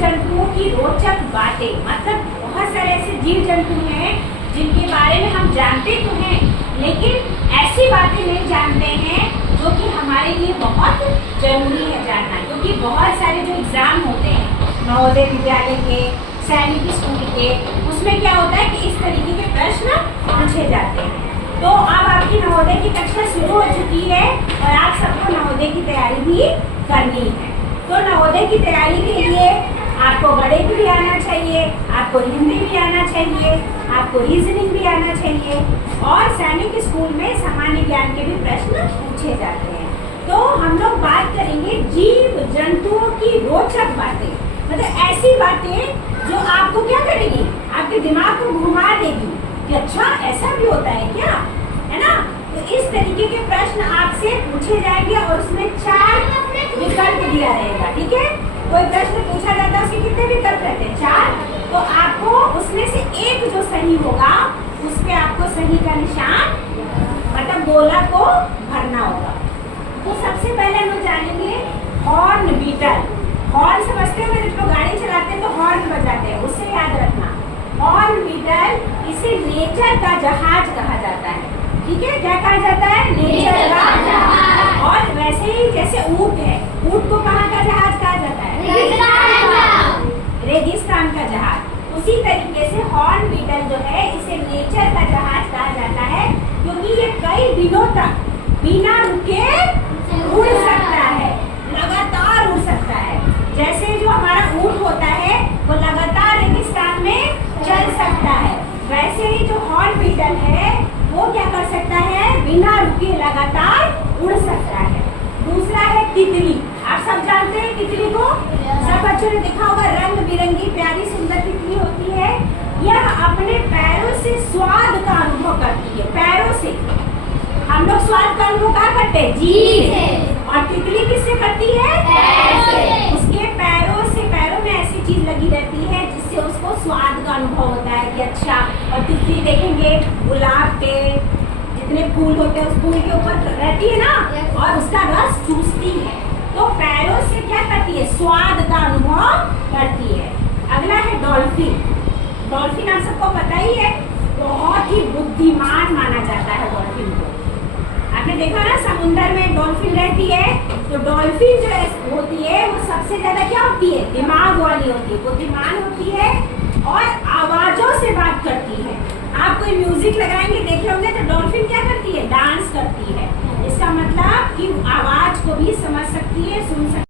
जंतुओं की रोचक बातें। मतलब बहुत सारे ऐसे जीव जंतु हैं जिनके बारे में हम जानते तो हैं, लेकिन ऐसी बातें नहीं जानते हैं जो कि हमारे लिए बहुत जरूरी है जानना। क्योंकि बहुत सारे जो एग्जाम होते हैं नवोदय विद्यालय के, सैनिक स्कूल के, उसमें क्या होता है कि इस तरीके के प्रश्न पूछे जाते हैं। तो अब आपकी नवोदय की कक्षा शुरू हो चुकी है और आप सबको नवोदय की तैयारी भी करनी है। तो नवोदय की तैयारी के लिए आपको गणित भी आना चाहिए, आपको हिंदी भी आना चाहिए, आपको रीजनिंग भी आना चाहिए और सैनिक स्कूल में सामान्य ज्ञान के भी प्रश्न पूछे जाते हैं। तो हम लोग बात करेंगे जीव जंतुओं की रोचक बातें। मतलब ऐसी बातें जो आपको क्या करेगी, आपके दिमाग को घुमा देगी कि अच्छा ऐसा भी होता है क्या, है ना। तो इस तरीके के प्रश्न आपसे पूछे जाएंगे और उसमें 4 विकल्प दिया रहेगा। ठीक है, कोई प्रश्न पूछा जाता है उसके कितने विकल्प रहते हैं, 4। तो आपको उसमें से एक जो सही होगा उस पे आपको सही का निशान मतलब गोला को भरना होगा। तो सबसे पहले हम जानेंगे हॉर्न बीटल। हॉर्न समझते हैं, जब लोग गाड़ी चलाते हैं तो हॉर्न बजाते हैं, उससे याद रखना। हॉर्न बीटल इसे नेचर का जहाज कहा जाता है। ठीक है, क्या कहा जाता है, नेचर का जहाज। और वैसे ही जैसे ऊंट है, ऊंट को कहाँ का जहाज कहा जाता है, रेगिस्तान का जहाज। उसी तरीके से हॉर्न बीटल जो है इसे नेचर का जहाज कहा जाता है, क्योंकि ये कई दिनों तक बिना रुके उड़ सकता है, लगातार उड़ सकता है। जैसे जो हमारा ऊंट होता है वो लगातार रेगिस्तान में चल सकता है, वैसे ही जो हॉर्न बीटल है वो क्या कर सकता है, बिना रुके लगातार उड़ सकता है। दूसरा है तितली। आप सब जानते हैं तितली को, सब बच्चों ने देखा होगा, रंग बिरंगी प्यारी सुंदर तितली होती है। यह अपने पैरों से स्वाद का अनुभव करती है। पैरों से हम लोग स्वाद का अनुभव क्या करते हैं, जीभ से। और तितली किससे करती है, पैर से। उसके पैरों से, पैरों में ऐसी चीज लगी रहती है जिससे उसको स्वाद का अनुभव होता है कि अच्छा। और तितली देखेंगे गुलाब के जितने फूल होते हैं उस फूल के ऊपर रहती है ना, और उसका रस चूसती है। तो पैरों से क्या करती है, स्वाद का अनुभव करती है। अगला है डॉल्फिन। डॉल्फिन आप सबको पता ही है, बहुत ही बुद्धिमान माना जाता है डॉल्फिन को। आपने देखा ना समुद्र में डॉल्फिन रहती है, तो डॉल्फिन जो होती है वो सबसे ज्यादा क्या होती है, दिमाग वाली होती है, बुद्धिमान होती है और आवाजों से बात करती है। आप कोई म्यूजिक लगाएंगे देखे होंगे तो डॉल्फिन क्या करती है, डांस करती है। इसका मतलब कि आवाज को भी समझ सकती है, सुन सकती है।